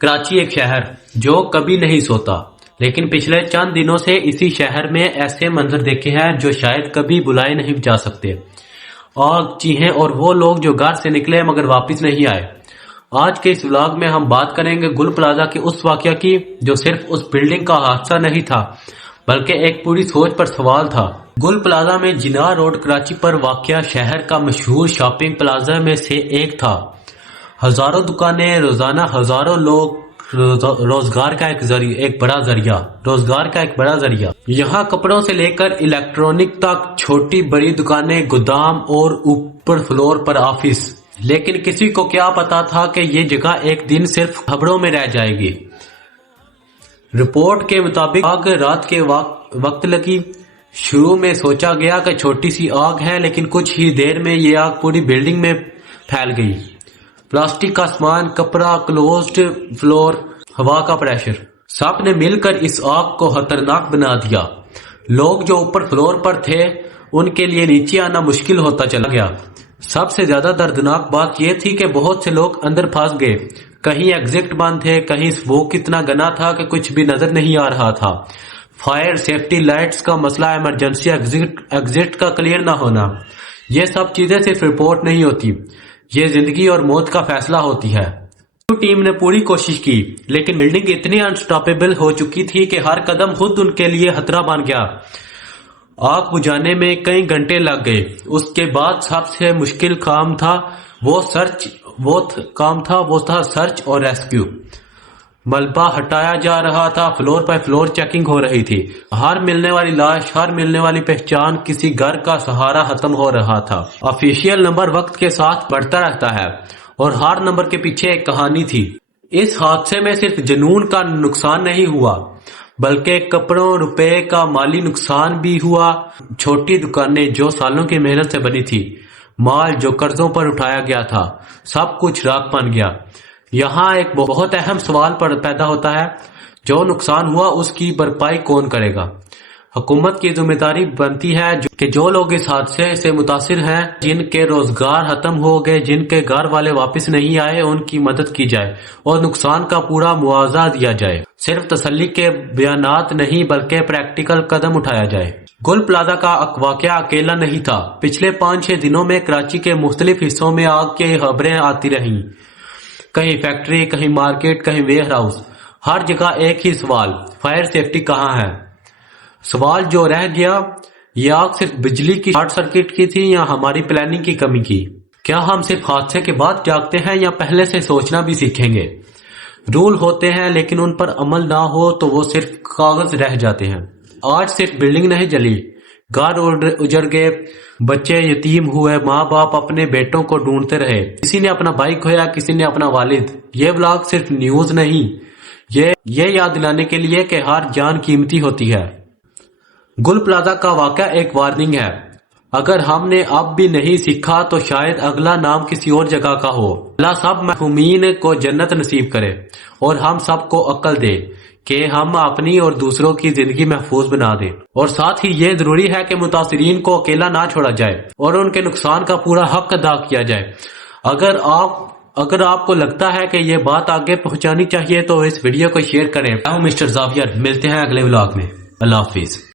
کراچی ایک شہر جو کبھی نہیں سوتا، لیکن پچھلے چند دنوں سے اسی شہر میں ایسے منظر دیکھے ہیں جو شاید کبھی بلائے نہیں جا سکتے۔ آگ، چیخیں اور وہ لوگ جو گھر سے نکلے مگر واپس نہیں آئے۔ آج کے اس ولاگ میں ہم بات کریں گے گل پلازہ کے اس واقعہ کی جو صرف اس بلڈنگ کا حادثہ نہیں تھا بلکہ ایک پوری سوچ پر سوال تھا۔ گل پلازہ میں جناح روڈ کراچی پر واقع شہر کا مشہور شاپنگ پلازہ میں سے ایک تھا۔ ہزاروں دکانیں، روزانہ ہزاروں لوگ، روزگار کا ایک بڑا ذریعہ۔ یہاں کپڑوں سے لے کر الیکٹرانک تک، چھوٹی بڑی دکانیں، گودام اور اوپر فلور پر آفس۔ لیکن کسی کو کیا پتا تھا کہ یہ جگہ ایک دن صرف خبروں میں رہ جائے گی۔ رپورٹ کے مطابق آگ رات کے وقت لگی۔ شروع میں سوچا گیا کہ چھوٹی سی آگ ہے، لیکن کچھ ہی دیر میں یہ آگ پوری بلڈنگ میں پھیل گئی۔ پلاسٹک کا سامان، کپڑا، کلوزڈ فلور، ہوا کا پریشر، سب نے مل کر اس آگ کو خطرناک بنا دیا۔ لوگ جو اوپر فلور پر تھے ان کے لیے نیچے آنا مشکل ہوتا چلا گیا۔ سب سے زیادہ دردناک بات یہ تھی کہ بہت سے لوگ اندر پھنس گئے۔ کہیں ایگزٹ بند تھے، کہیں سموک اتنا گنا تھا کہ کچھ بھی نظر نہیں آ رہا تھا۔ فائر سیفٹی لائٹس کا مسئلہ، ایمرجنسی ایگزٹ کا کلیئر نہ ہونا، یہ سب چیزیں صرف رپورٹ نہیں ہوتی، یہ زندگی اور موت کا فیصلہ ہوتی ہے۔ ٹیم نے پوری کوشش کی لیکن بلڈنگ اتنی انسٹاپیبل ہو چکی تھی کہ ہر قدم خود ان کے لیے خطرہ بن گیا۔ آگ بجھانے میں کئی گھنٹے لگ گئے۔ اس کے بعد سب سے مشکل کام تھا وہ تھا سرچ اور ریسکیو۔ ملبہ ہٹایا جا رہا تھا، فلور بائی فلور چیکنگ ہو رہی تھی۔ ہر ملنے والی لاش، ہر ملنے والی پہچان کسی گھر کا سہارا ختم ہو رہا تھا۔ آفیشیل نمبر وقت کے ساتھ بڑھتا رہتا ہے اور ہر نمبر کے پیچھے ایک کہانی تھی۔ اس حادثے میں صرف جنون کا نقصان نہیں ہوا بلکہ کروڑوں روپے کا مالی نقصان بھی ہوا۔ چھوٹی دکانیں جو سالوں کی محنت سے بنی تھی، مال جو قرضوں پر اٹھایا گیا تھا، سب کچھ راکھ بن گیا۔ یہاں ایک بہت اہم سوال پیدا ہوتا ہے، جو نقصان ہوا اس کی بھرپائی کون کرے گا؟ حکومت کی ذمہ داری بنتی ہے کہ جو لوگ اس حادثے سے متاثر ہیں، جن کے روزگار ختم ہو گئے، جن کے گھر والے واپس نہیں آئے، ان کی مدد کی جائے اور نقصان کا پورا معاوضہ دیا جائے۔ صرف تسلی کے بیانات نہیں بلکہ پریکٹیکل قدم اٹھایا جائے۔ گل پلازہ کا واقعہ اکیلا نہیں تھا۔ پچھلے 5-6 دنوں میں کراچی کے مختلف حصوں میں آگ کی خبریں آتی رہیں۔ کہیں فیکٹری، کہیں مارکیٹ، کہیں ویئر ہاؤس، ہر جگہ ایک ہی سوال، فائر سیفٹی کہاں ہے؟ سوال جو رہ گیا، یہ آگ صرف بجلی کی شارٹ سرکٹ کی تھی یا ہماری پلاننگ کی کمی کی؟ کیا ہم صرف حادثے کے بعد جاگتے ہیں یا پہلے سے سوچنا بھی سیکھیں گے؟ رول ہوتے ہیں لیکن ان پر عمل نہ ہو تو وہ صرف کاغذ رہ جاتے ہیں۔ آج صرف بلڈنگ نہیں جلی، گھر اجڑ گئے، بچے یتیم ہوئے، ماں باپ اپنے بیٹوں کو ڈھونڈتے رہے، کسی نے اپنا بھائی کھویا، کسی نے اپنا والد۔ یہ ولاگ صرف نیوز نہیں، یہ یاد دلانے کے لیے کہ ہر جان قیمتی ہوتی ہے۔ گل پلازہ کا واقعہ ایک وارننگ ہے۔ اگر ہم نے اب بھی نہیں سیکھا تو شاید اگلا نام کسی اور جگہ کا ہو۔ اللہ سب محرومین کو جنت نصیب کرے اور ہم سب کو عقل دے کہ ہم اپنی اور دوسروں کی زندگی محفوظ بنا دیں۔ اور ساتھ ہی یہ ضروری ہے کہ متاثرین کو اکیلا نہ چھوڑا جائے اور ان کے نقصان کا پورا حق ادا کیا جائے۔ اگر آپ کو لگتا ہے کہ یہ بات آگے پہنچانی چاہیے تو اس ویڈیو کو شیئر کریں۔ میں ہوں مسٹر زاویہ، ملتے ہیں اگلے ولاگ میں۔ اللہ حافظ۔